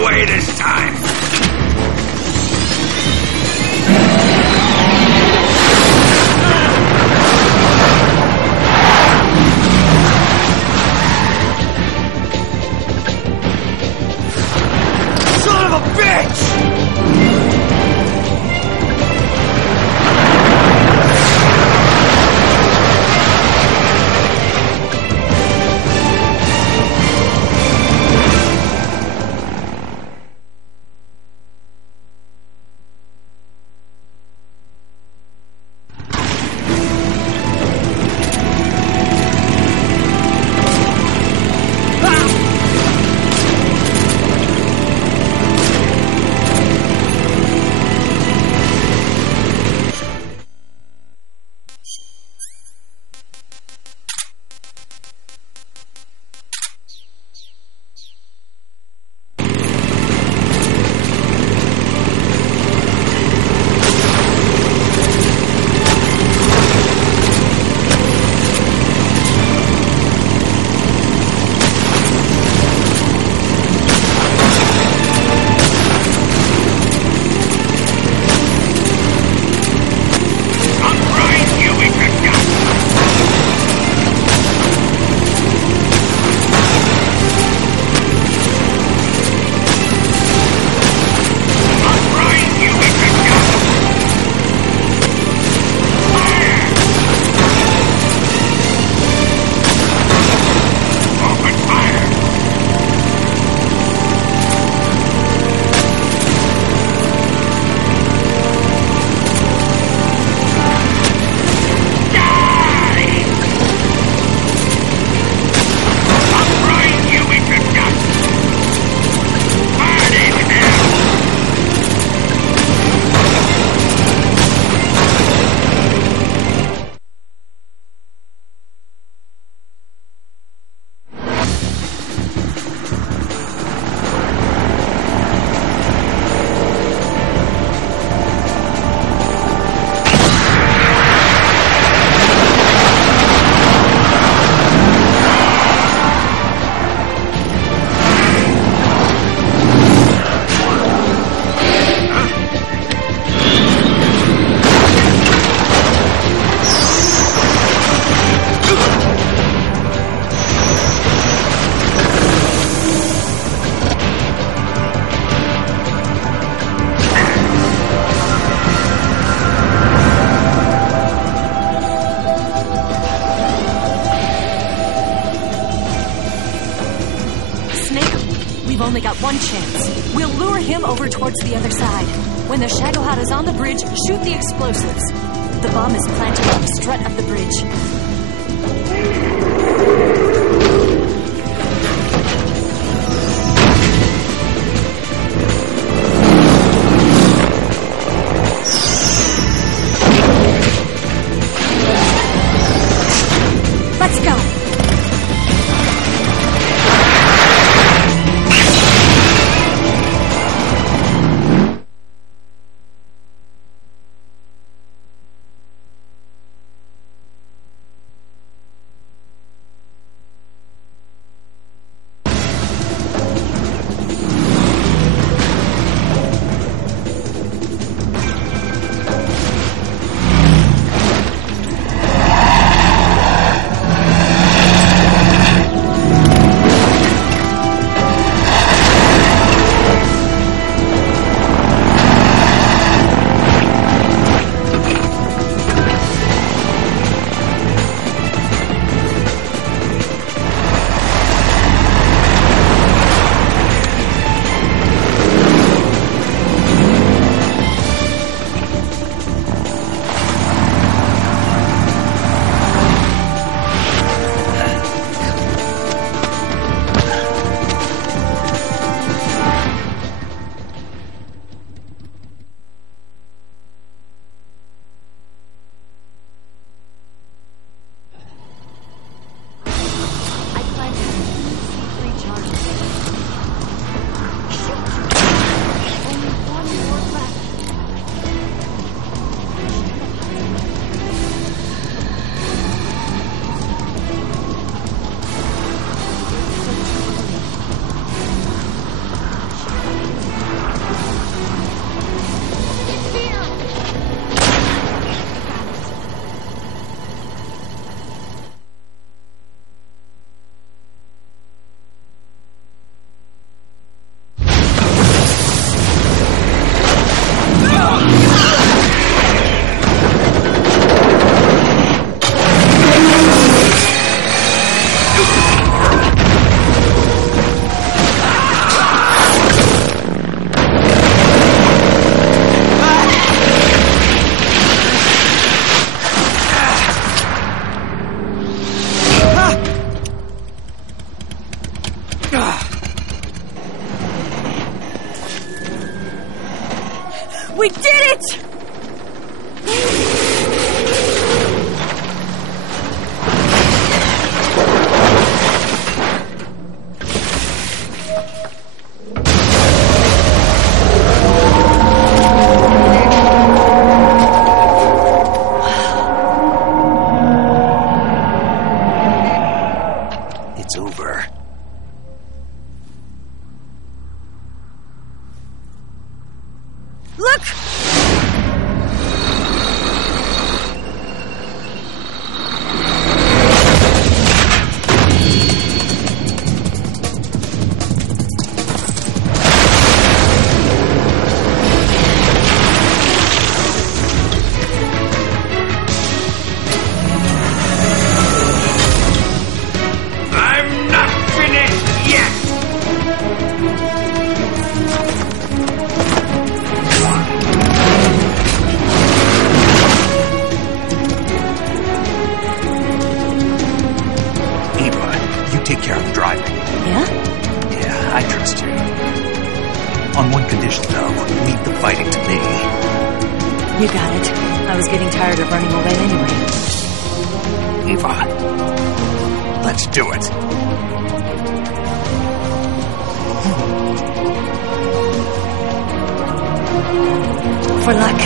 away this time. Son of a bitch! We've only got one chance. We'll lure him over towards the other side. When the Shagohod is on the bridge, shoot the explosives. The bomb is planted on the strut of the bridge. Let's go! We did it! It's over. Look! I'm not finished yet! Eva, you take care of the driving. Yeah? Yeah, I trust you. On one condition, though, leave the fighting to me. You got it. I was getting tired of running away anyway. Eva, let's do it. For luck.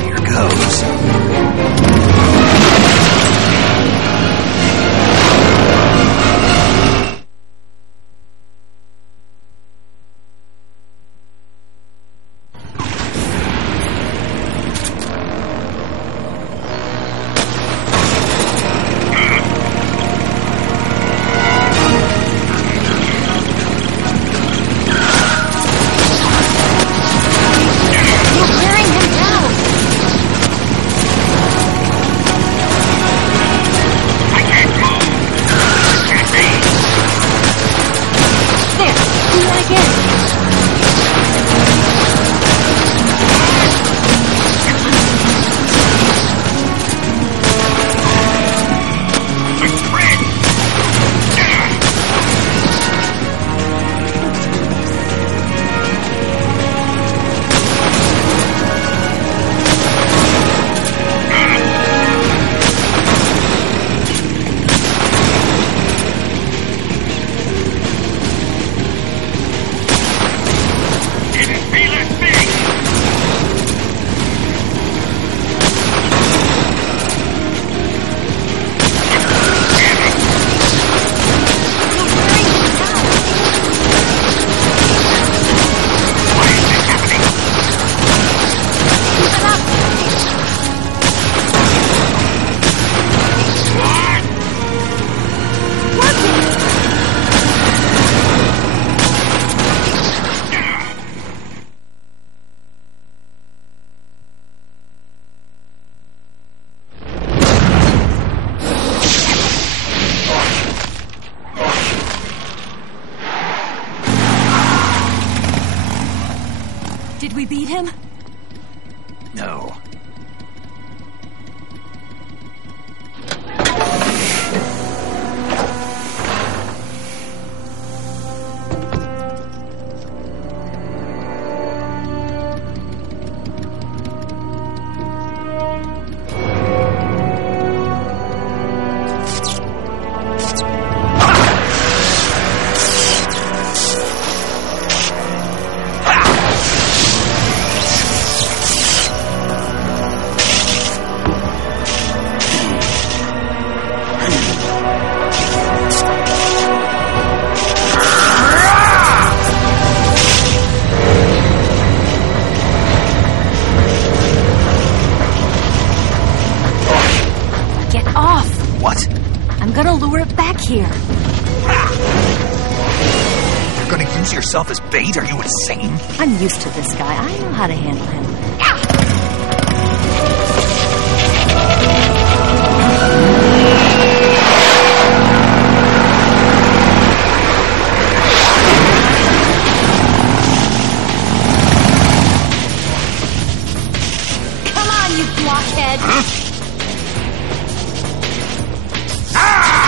Here goes. You're wearing him down. I can't move. Can't be. There. Do that again. Didn't feel a thing. You're wearing him down. Why is this happening? Keep it up. What? Working. Did we beat him? No. Get off. What? I'm gonna lure it back here. You're gonna use yourself as bait? Are you insane? I'm used to this guy. I know how to handle him. Come on, you blockhead! Ah!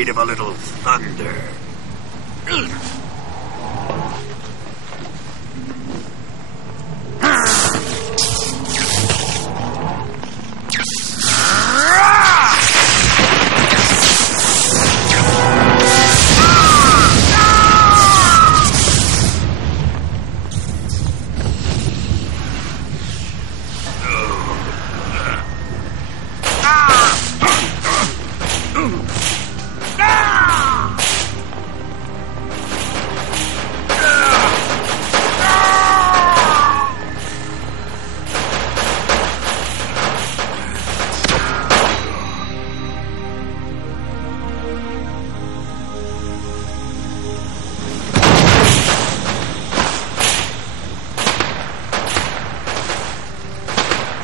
afraid of a little thunder.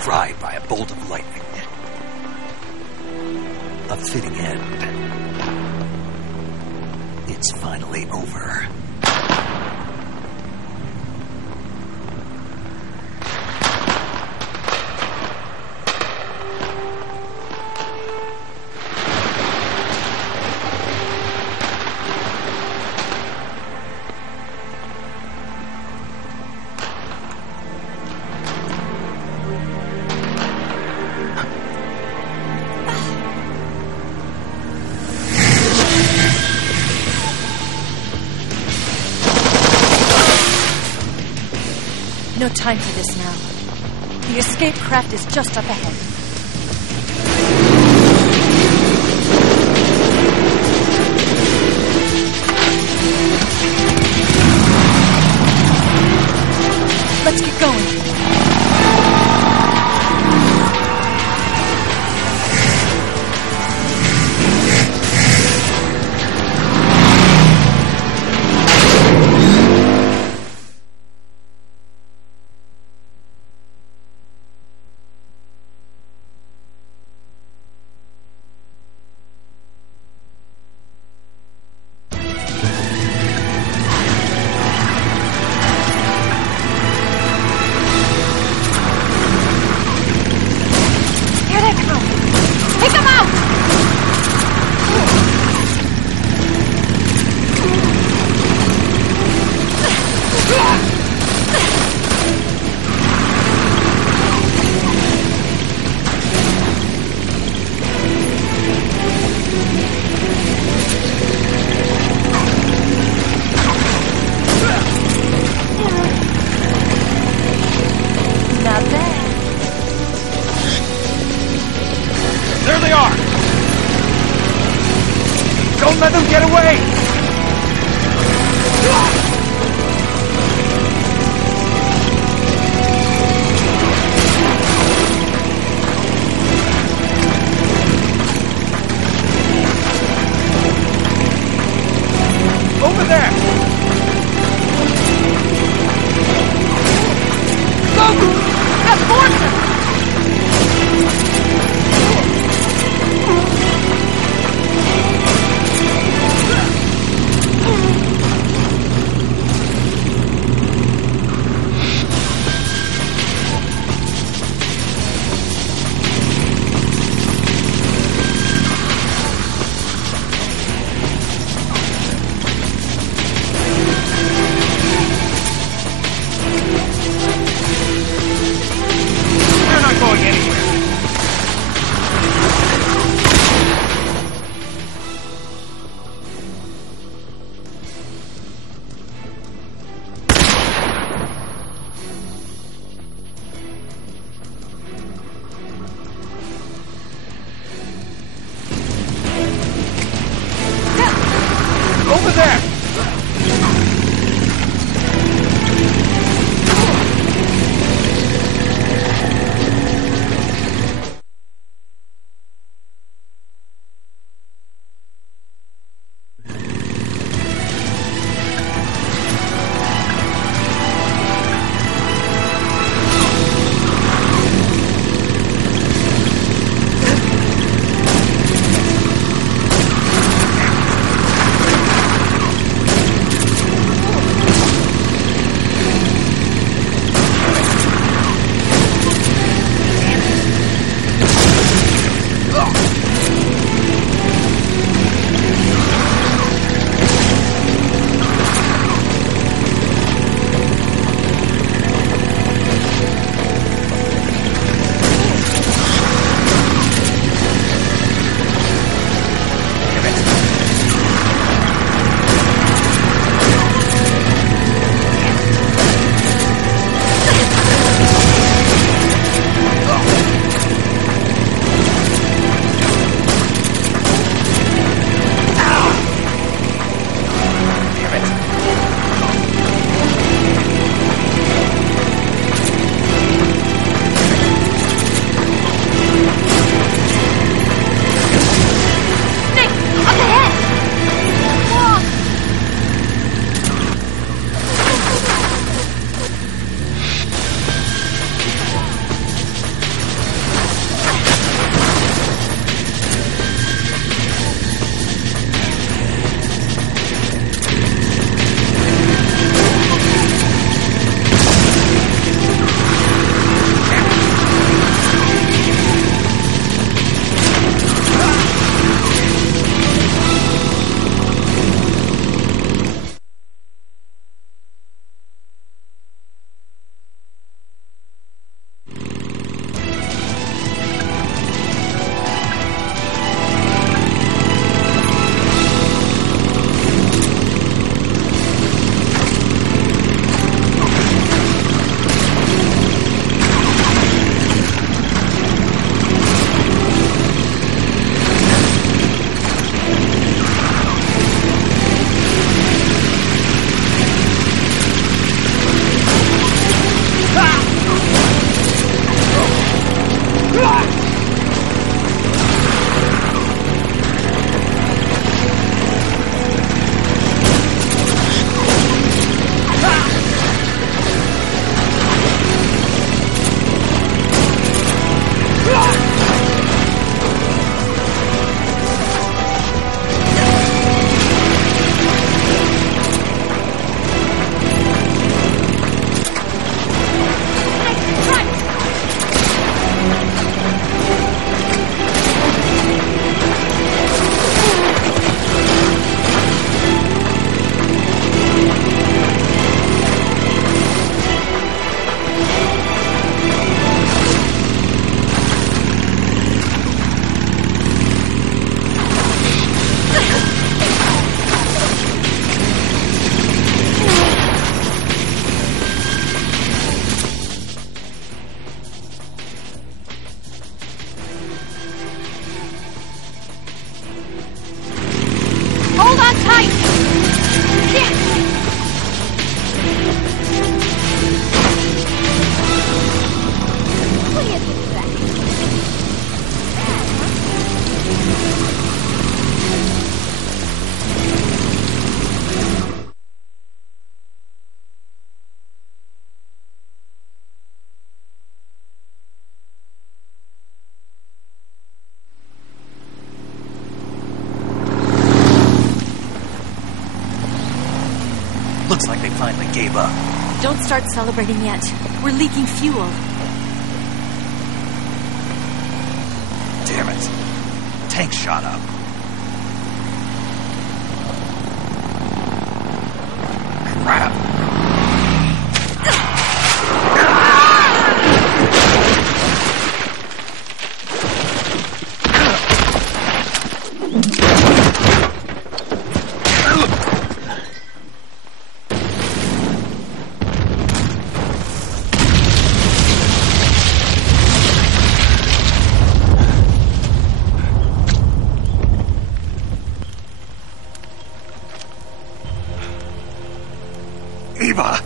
Fried by a bolt of lightning. A fitting end. It's finally over. No time for this now. The escape craft is just up ahead. Let's get going. There they are! Don't let them get away! Over there! Look! That's Fortune! Over there! right! Yeah. What do you think of that? Looks like they finally gave up. Don't start celebrating yet. We're leaking fuel. Damn it. Tank shot up. Crap. Eva!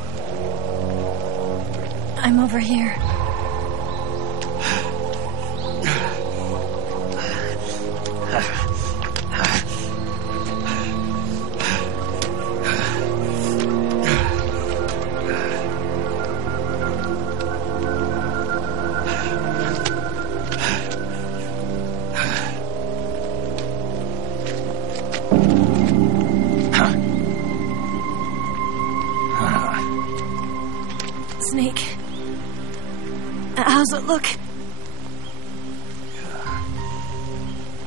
I'm over here. Snake. How's it look?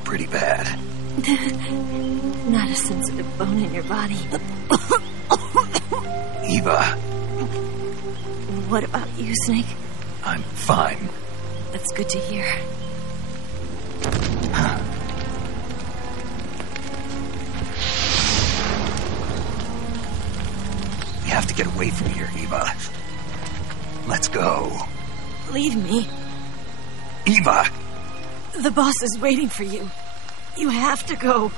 Pretty bad. Not a sensitive bone in your body. Eva. What about you, Snake? I'm fine. That's good to hear. We have to get away from here, Eva. Let's go. Leave me. Eva! The boss is waiting for you. You have to go.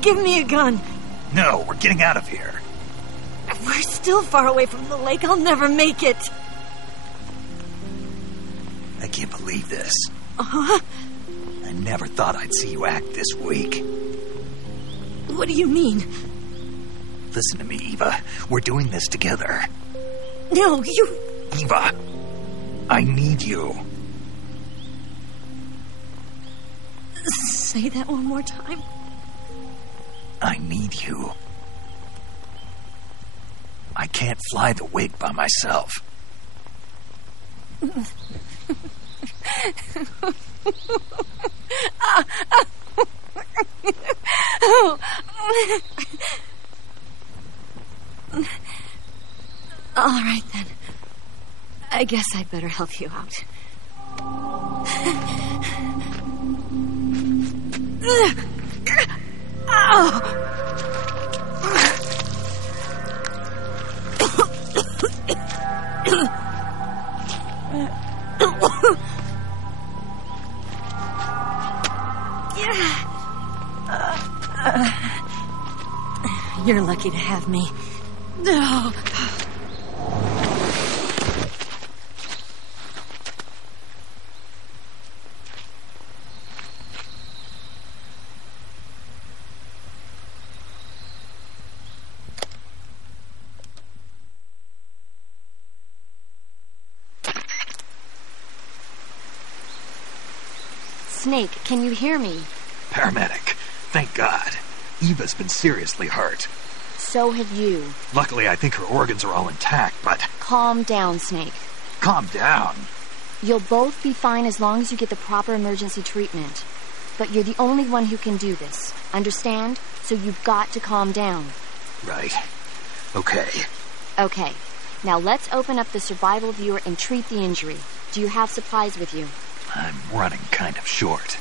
Give me a gun. No, we're getting out of here. We're still far away from the lake. I'll never make it. I can't believe this. Uh-huh. I never thought I'd see you act this weak. What do you mean? Listen to me, Eva. We're doing this together. No, you... Eva, I need you. Say that one more time. I need you. I can't fly the wig by myself. All right, then. I guess I'd better help you out. You're lucky to have me. No. Snake, can you hear me? Paramedic. Thank God. Eva's been seriously hurt. So have you. Luckily, I think her organs are all intact, but... Calm down, Snake. Calm down. You'll both be fine as long as you get the proper emergency treatment. But you're the only one who can do this. Understand? So you've got to calm down. Right. Okay. Okay. Now let's open up the survival viewer and treat the injury. Do you have supplies with you? I'm running kind of short.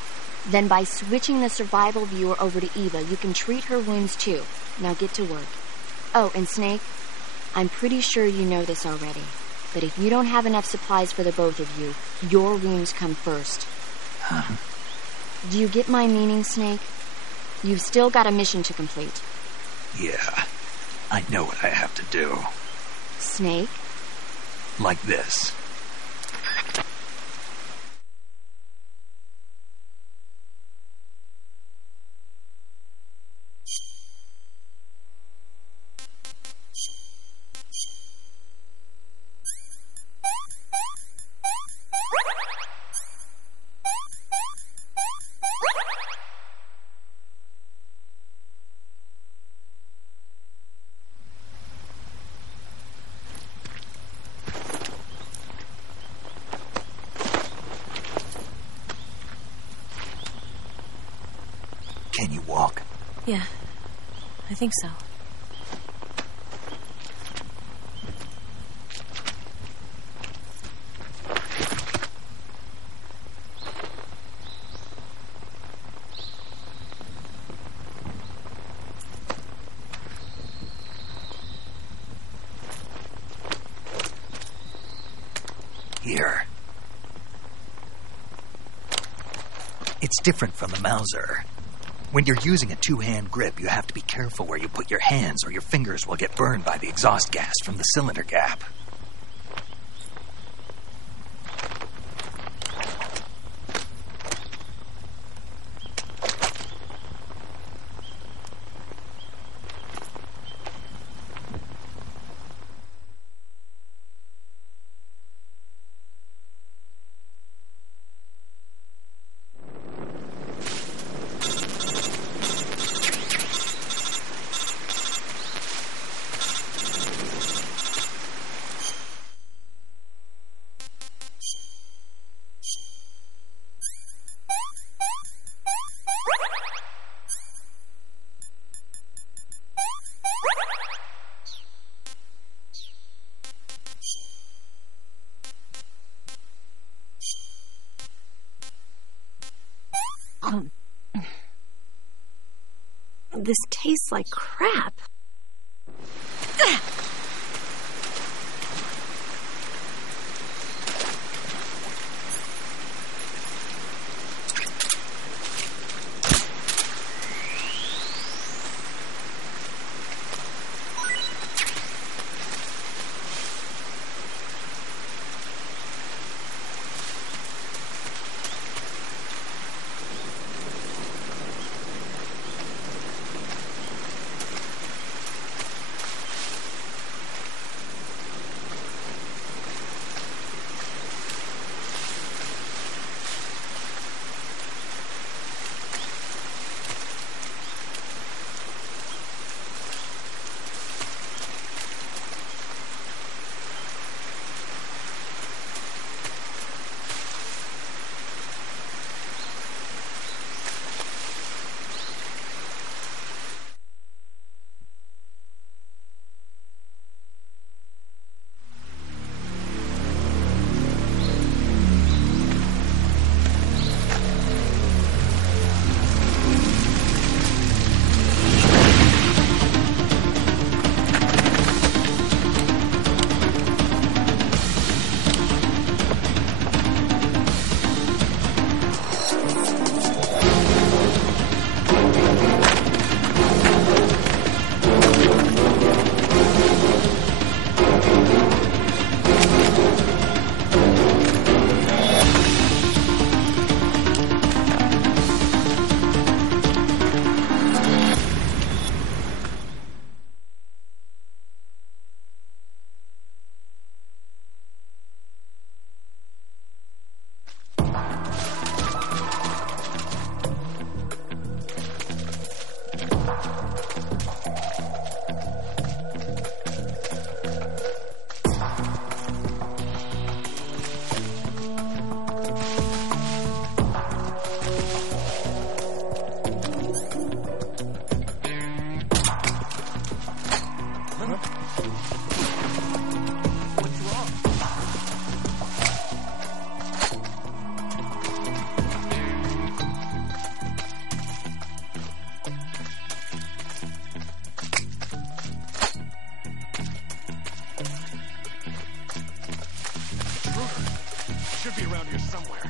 Then by switching the survival viewer over to Eva, you can treat her wounds too. Now get to work. Oh, and Snake, I'm pretty sure you know this already, but if you don't have enough supplies for the both of you, your wounds come first. Huh? Do you get my meaning, Snake? You've still got a mission to complete. Yeah, I know what I have to do. Snake? Like this. Can you walk? Yeah, I think so. Here. It's different from the Mauser. When you're using a two-hand grip, you have to be careful where you put your hands or your fingers will get burned by the exhaust gas from the cylinder gap. This tastes like crap. Should be around here somewhere.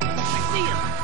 I see him.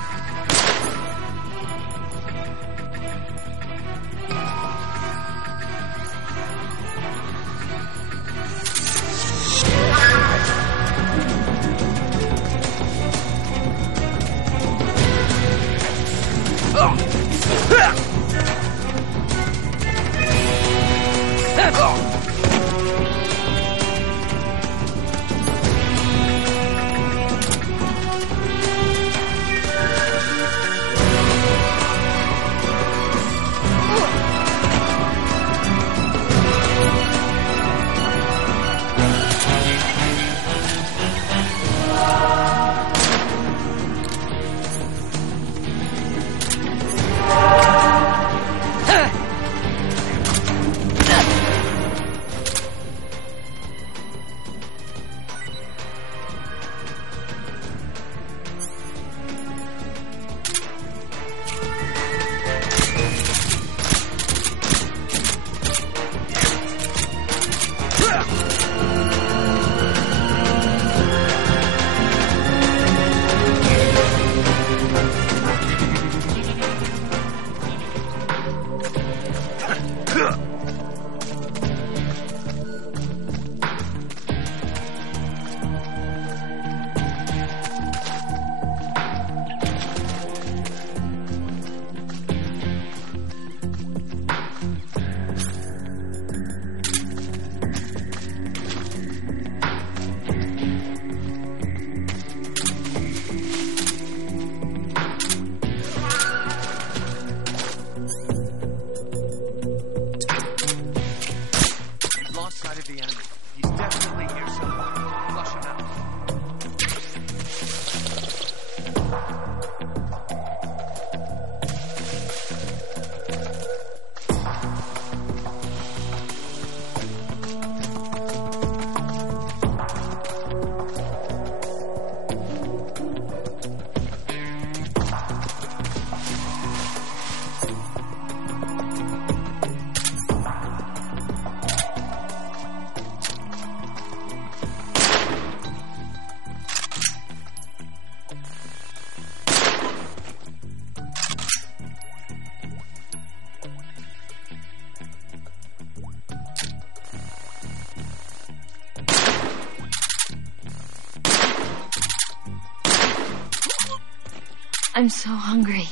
I'm so hungry.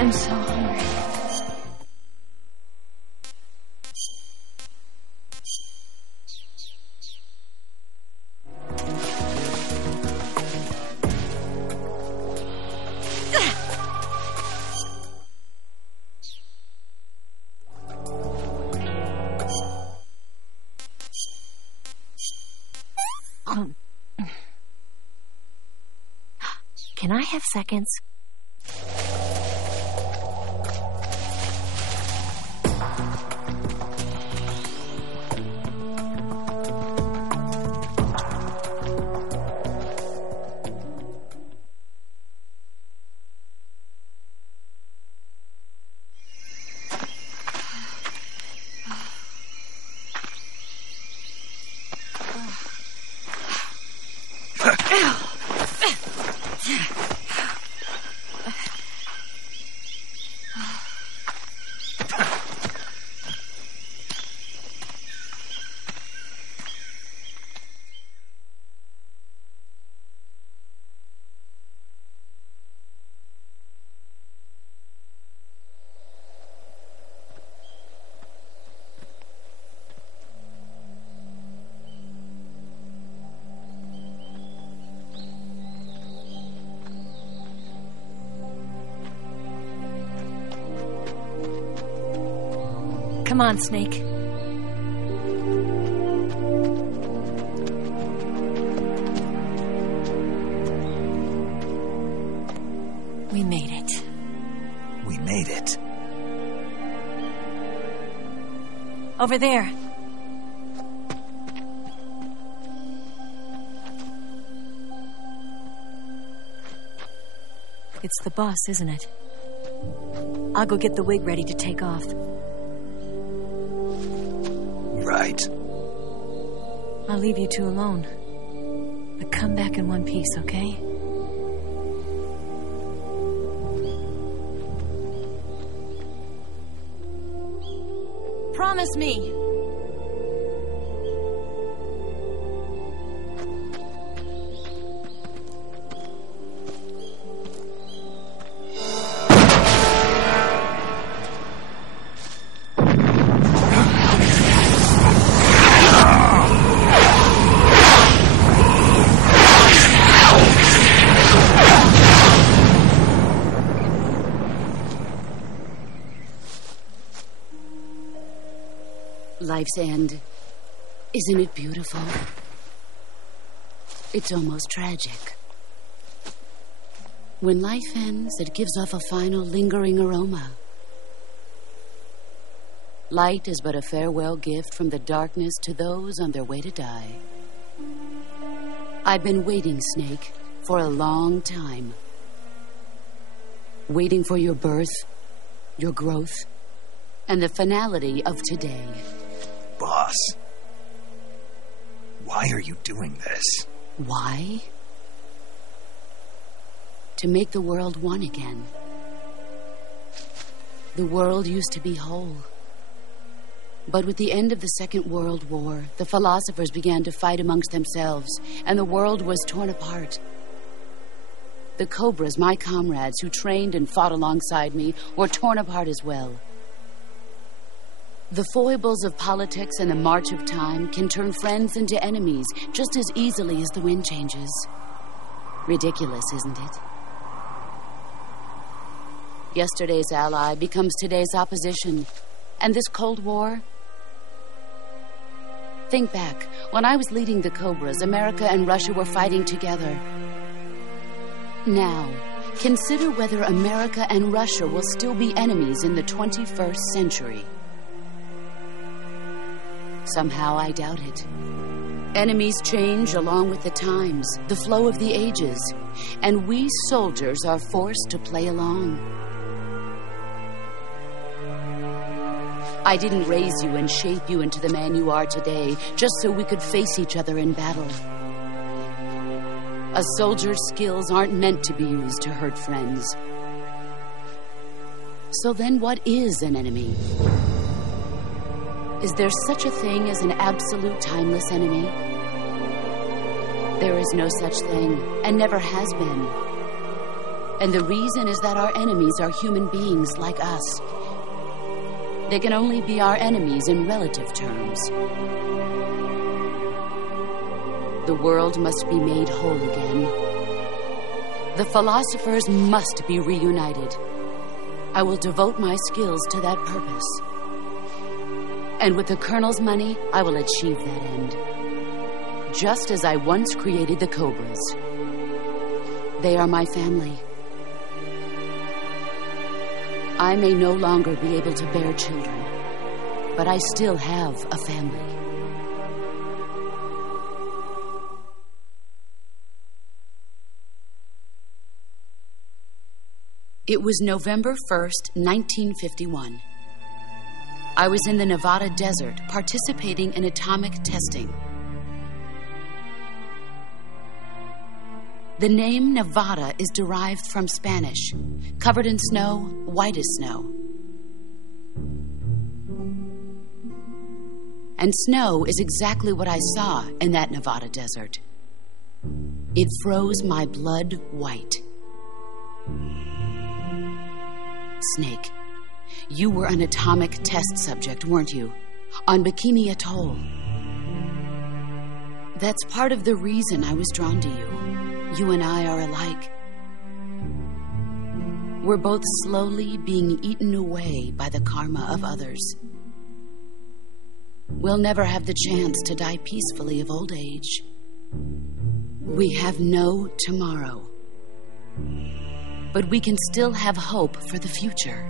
I'm so hungry. Can I have seconds? Come on, Snake. We made it. We made it. Over there. It's the boss, isn't it? I'll go get the wig ready to take off. Right. I'll leave you two alone. But come back in one piece, okay? Promise me. Life's end. Isn't it beautiful? It's almost tragic. When life ends, it gives off a final lingering aroma. Light is but a farewell gift from the darkness to those on their way to die. I've been waiting, Snake, for a long time. Waiting for your birth, your growth, and the finality of today. Boss, why are you doing this? Why? To make the world one again. The world used to be whole. But with the end of the Second World War, the philosophers began to fight amongst themselves, and the world was torn apart. The Cobras, my comrades who trained and fought alongside me, were torn apart as well. The foibles of politics and the march of time can turn friends into enemies just as easily as the wind changes. Ridiculous, isn't it? Yesterday's ally becomes today's opposition. And this Cold War? Think back. When I was leading the Cobras, America and Russia were fighting together. Now, consider whether America and Russia will still be enemies in the 21st century. Somehow I doubt it. Enemies change along with the times, the flow of the ages, and we soldiers are forced to play along. I didn't raise you and shape you into the man you are today just so we could face each other in battle. A soldier's skills aren't meant to be used to hurt friends. So then what is an enemy? Is there such a thing as an absolute timeless enemy? There is no such thing, and never has been. And the reason is that our enemies are human beings like us. They can only be our enemies in relative terms. The world must be made whole again. The philosophers must be reunited. I will devote my skills to that purpose. And with the Colonel's money, I will achieve that end. Just as I once created the Cobras. They are my family. I may no longer be able to bear children, but I still have a family. It was November 1st, 1951. I was in the Nevada desert participating in atomic testing. The name Nevada is derived from Spanish, covered in snow, white as snow. And snow is exactly what I saw in that Nevada desert. It froze my blood white. Snake, you were an atomic test subject, weren't you? On Bikini Atoll. That's part of the reason I was drawn to you. You and I are alike. We're both slowly being eaten away by the karma of others. we'll never have the chance to die peacefully of old age. We have no tomorrow. But we can still have hope for the future.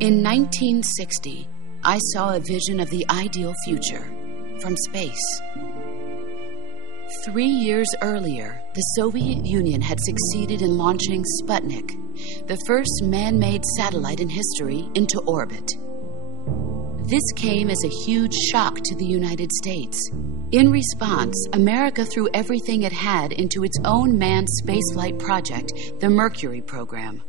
In 1960, I saw a vision of the ideal future from space. 3 years earlier, the Soviet Union had succeeded in launching Sputnik, the first man-made satellite in history, into orbit. This came as a huge shock to the United States. In response, America threw everything it had into its own manned spaceflight project, the Mercury program.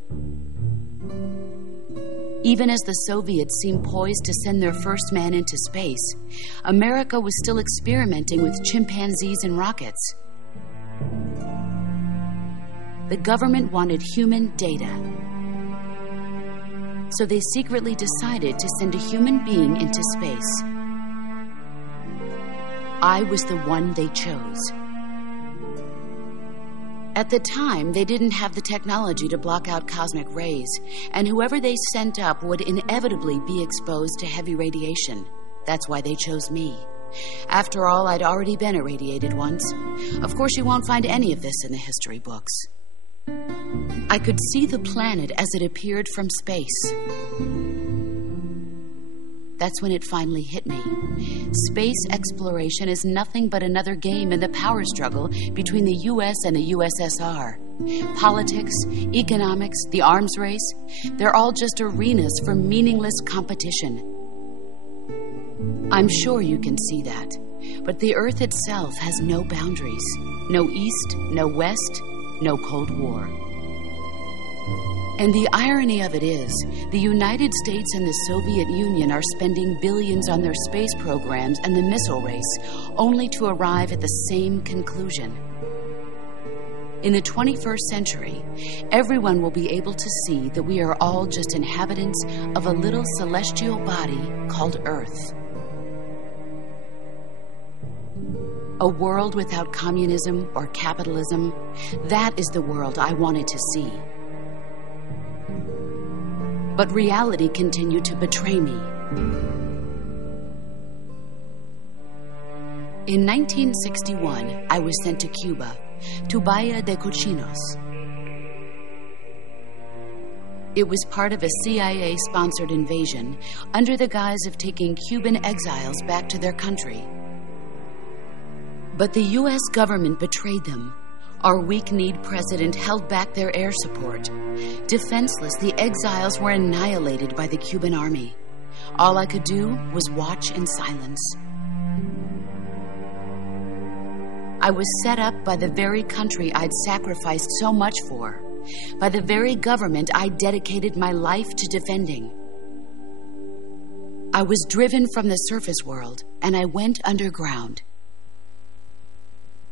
Even as the Soviets seemed poised to send their first man into space, America was still experimenting with chimpanzees and rockets. The government wanted human data. So they secretly decided to send a human being into space. I was the one they chose. At the time, they didn't have the technology to block out cosmic rays, and whoever they sent up would inevitably be exposed to heavy radiation. That's why they chose me. After all, I'd already been irradiated once. Of course, you won't find any of this in the history books. I could see the planet as it appeared from space. That's when it finally hit me. Space exploration is nothing but another game in the power struggle between the U.S. and the USSR. Politics, economics, the arms race, they're all just arenas for meaningless competition. I'm sure you can see that, but the Earth itself has no boundaries. No East, no West, no Cold War. And the irony of it is, the United States and the Soviet Union are spending billions on their space programs and the missile race, only to arrive at the same conclusion. In the 21st century, everyone will be able to see that we are all just inhabitants of a little celestial body called Earth. A world without communism or capitalism, that is the world I wanted to see. But reality continued to betray me. In 1961, I was sent to Cuba, to Bahia de Cochinos. It was part of a CIA-sponsored invasion under the guise of taking Cuban exiles back to their country. But the U.S. government betrayed them. Our weak-kneed president held back their air support. Defenseless, the exiles were annihilated by the Cuban army. All I could do was watch in silence. I was set up by the very country I'd sacrificed so much for, by the very government I dedicated my life to defending. I was driven from the surface world, and I went underground.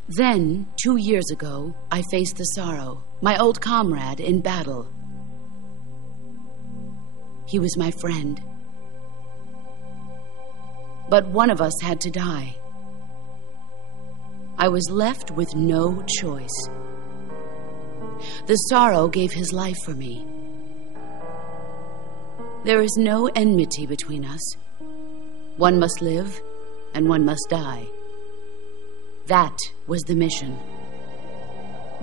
Then, 2 years ago, I faced the sorrow, my old comrade in battle. He was my friend. But one of us had to die. I was left with no choice. The sorrow gave his life for me. There is no enmity between us. One must live, and one must die. That was the mission.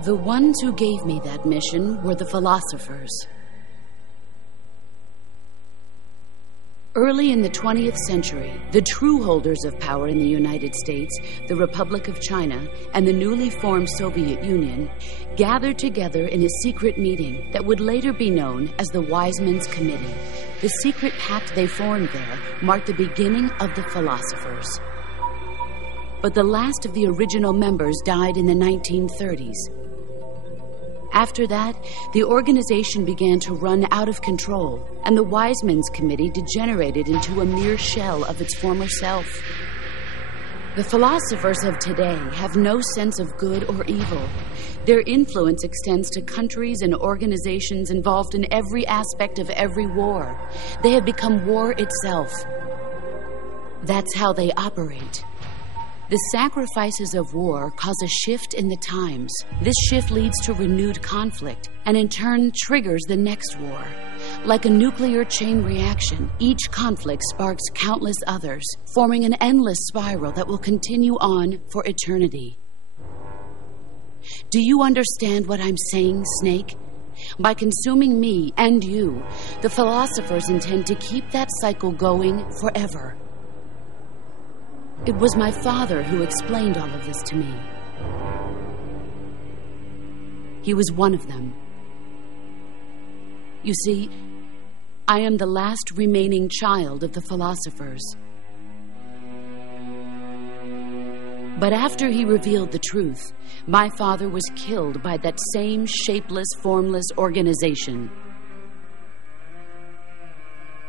The ones who gave me that mission were the philosophers. Early in the 20th century, the true holders of power in the United States, the Republic of China, and the newly formed Soviet Union gathered together in a secret meeting that would later be known as the Wise Men's Committee. The secret pact they formed there marked the beginning of the philosophers. But the last of the original members died in the 1930s. After that, the organization began to run out of control, and the Wise Men's Committee degenerated into a mere shell of its former self. The philosophers of today have no sense of good or evil. Their influence extends to countries and organizations involved in every aspect of every war. They have become war itself. That's how they operate. The sacrifices of war cause a shift in the times. This shift leads to renewed conflict, and in turn triggers the next war. Like a nuclear chain reaction, each conflict sparks countless others, forming an endless spiral that will continue on for eternity. Do you understand what I'm saying, Snake? By consuming me and you, the philosophers intend to keep that cycle going forever. It was my father who explained all of this to me. He was one of them. You see, I am the last remaining child of the philosophers. But after he revealed the truth, my father was killed by that same shapeless, formless organization.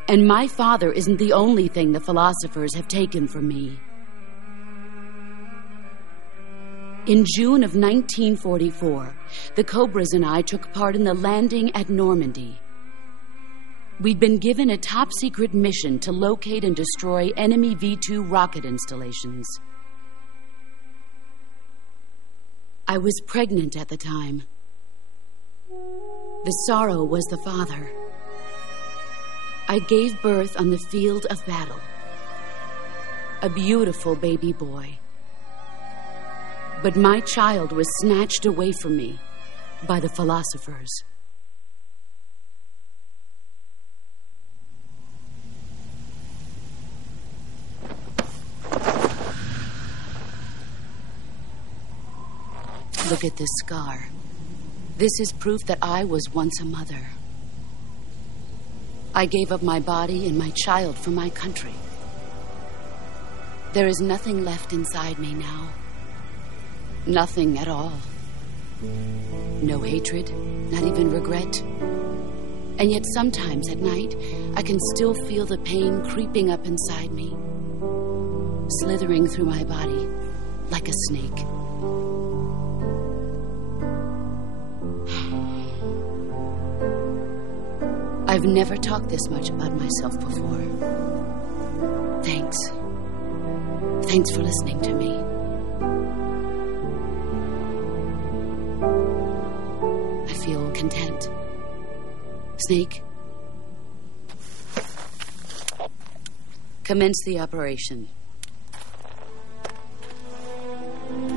And my father isn't the only thing the philosophers have taken from me. In June of 1944, the Cobras and I took part in the landing at Normandy. We'd been given a top-secret mission to locate and destroy enemy V-2 rocket installations. I was pregnant at the time. The sorrow was the father. I gave birth on the field of battle. A beautiful baby boy. But my child was snatched away from me by the philosophers. Look at this scar. This is proof that I was once a mother. I gave up my body and my child for my country. There is nothing left inside me now. Nothing at all. No hatred, not even regret. And yet sometimes at night, I can still feel the pain creeping up inside me, slithering through my body like a snake. I've never talked this much about myself before. Thanks. Thanks for listening to me. I feel content. Snake, commence the operation.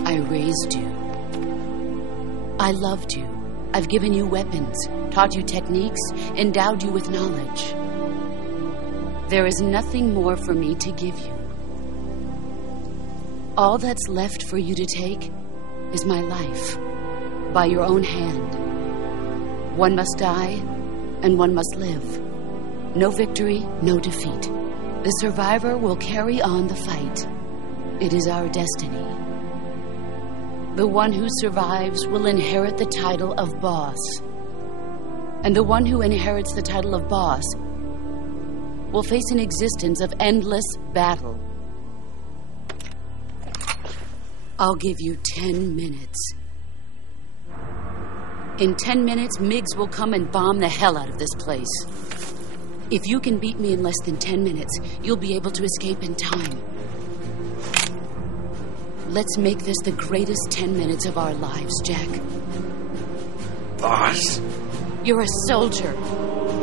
I raised you. I loved you. I've given you weapons, taught you techniques, endowed you with knowledge. There is nothing more for me to give you. All that's left for you to take is my life, by your own hand. One must die, and one must live. No victory, no defeat. The survivor will carry on the fight. It is our destiny. The one who survives will inherit the title of boss. And the one who inherits the title of boss will face an existence of endless battle. I'll give you 10 minutes. In 10 minutes, MiGs will come and bomb the hell out of this place. If you can beat me in less than 10 minutes, you'll be able to escape in time. Let's make this the greatest 10 minutes of our lives, Jack. Boss? You're a soldier.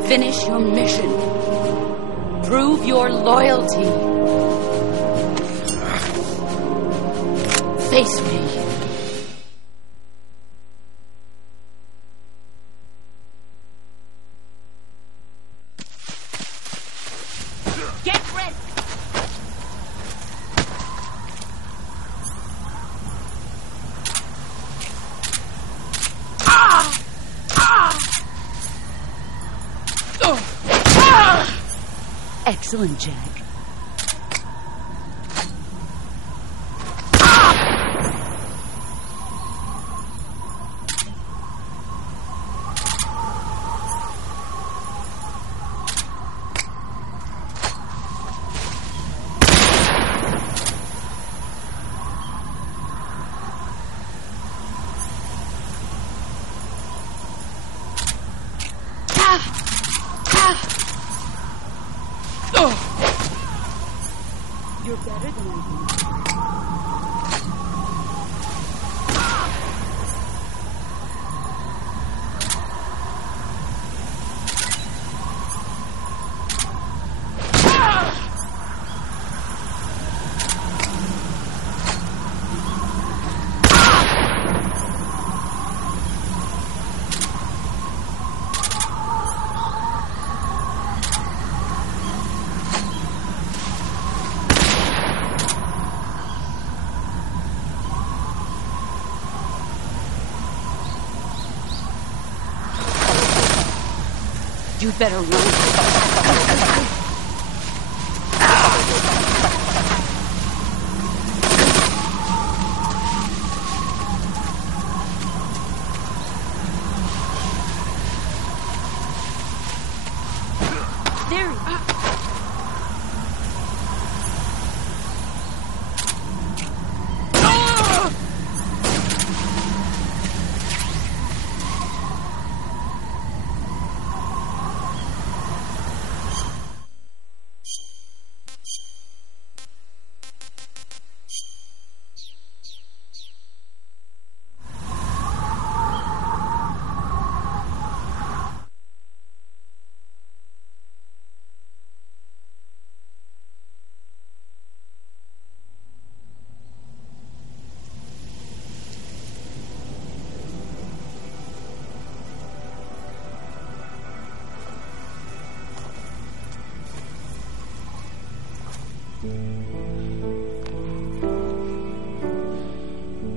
Finish your mission. Prove your loyalty. Face me. Get ready. Excellent, Jack. You're better than I think. You'd better run.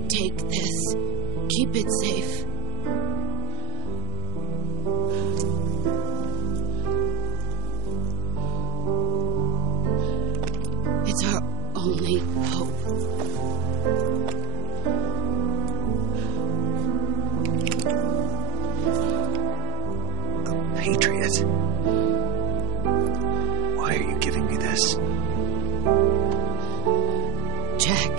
Take this. Keep it safe. It's our only hope. A patriot? Why are you giving me this? Jack.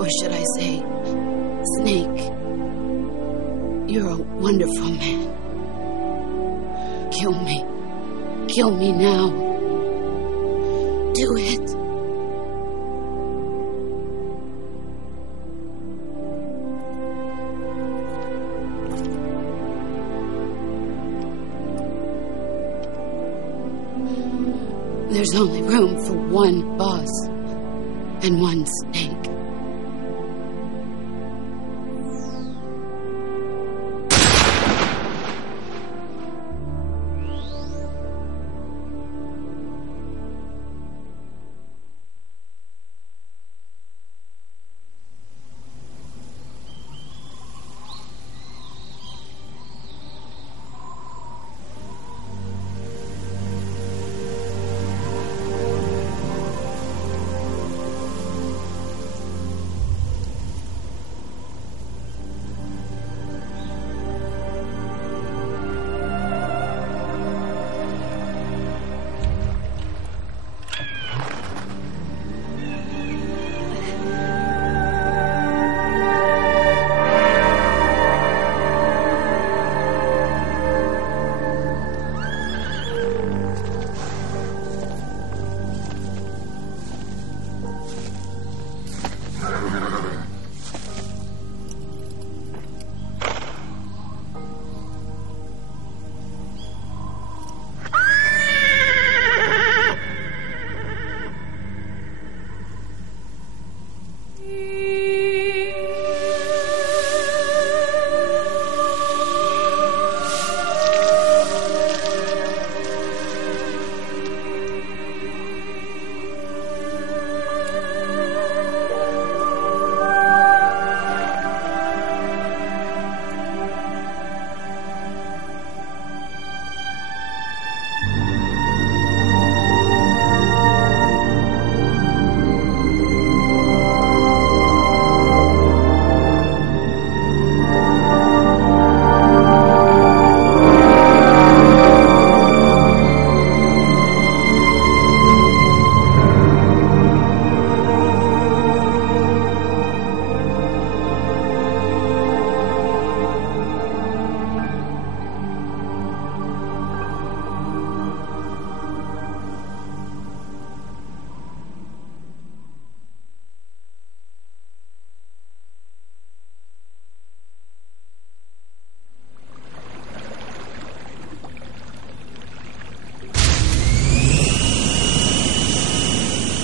Or should I say, Snake. You're a wonderful man. Kill me. Kill me now. Do it. There's only room for one boss and one snake.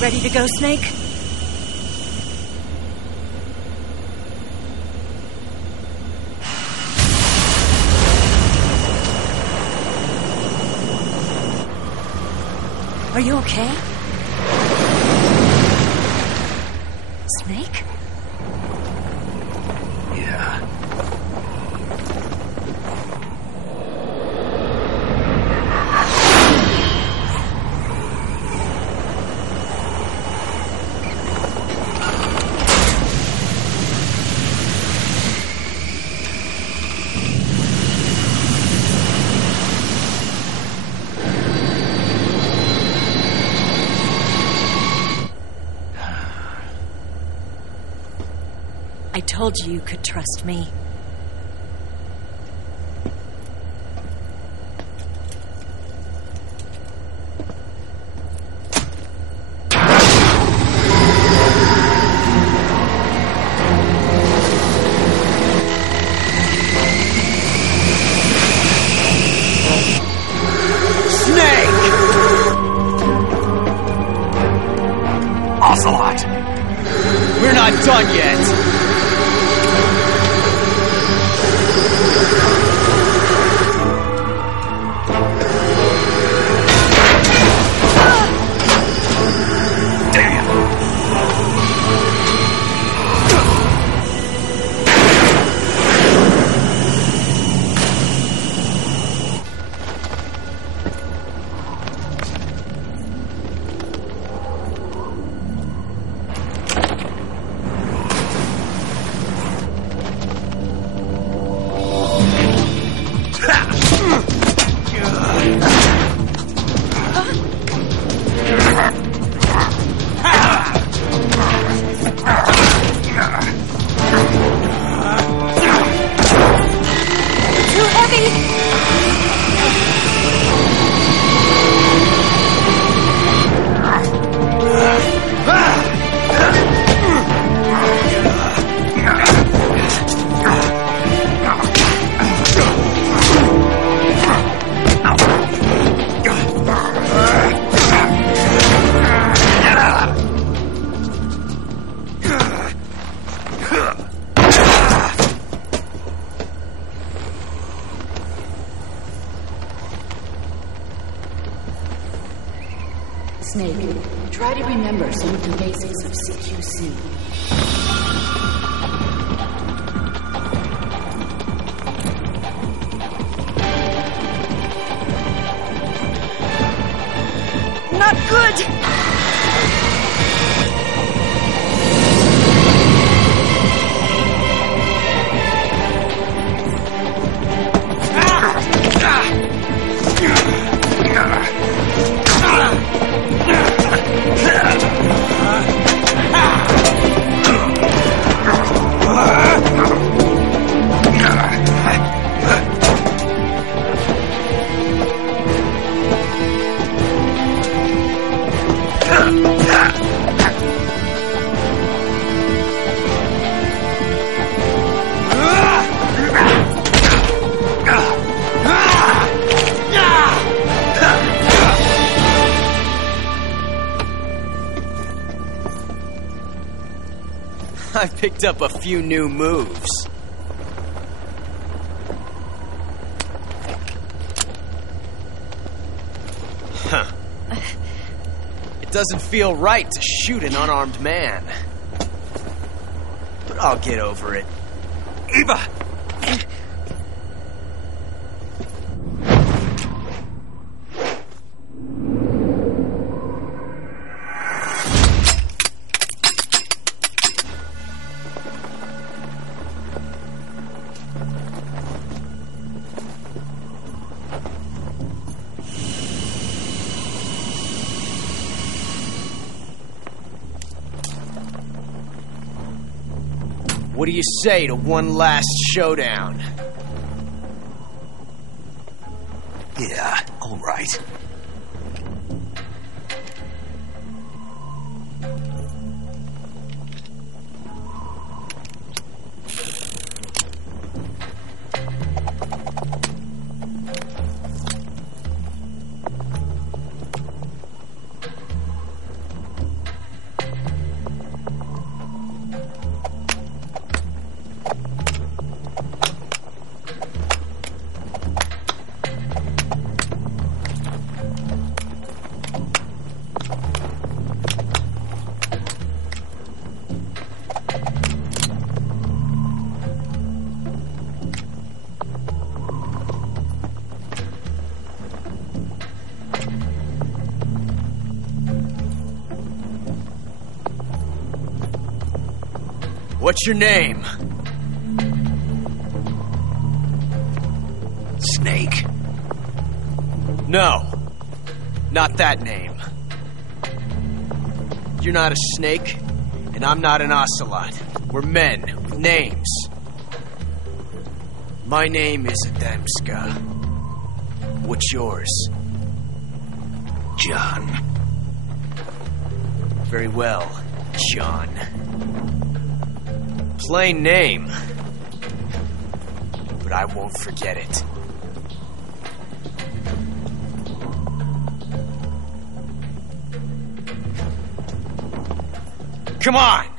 Ready to go, Snake? Are you okay? Snake? Yeah. I told you could trust me. Ocelot! We're not done yet! Snake, try to remember some of the basics of CQC. Not good! I picked up a few new moves. Huh. It doesn't feel right to shoot an unarmed man. But I'll get over it. Eva! What do you say to one last showdown? Yeah, all right. What's your name? Snake. No, not that name. You're not a snake, and I'm not an ocelot. We're men with names. My name is Adamska. What's yours? John. Very well, John. Plain name. But I won't forget it. Come on!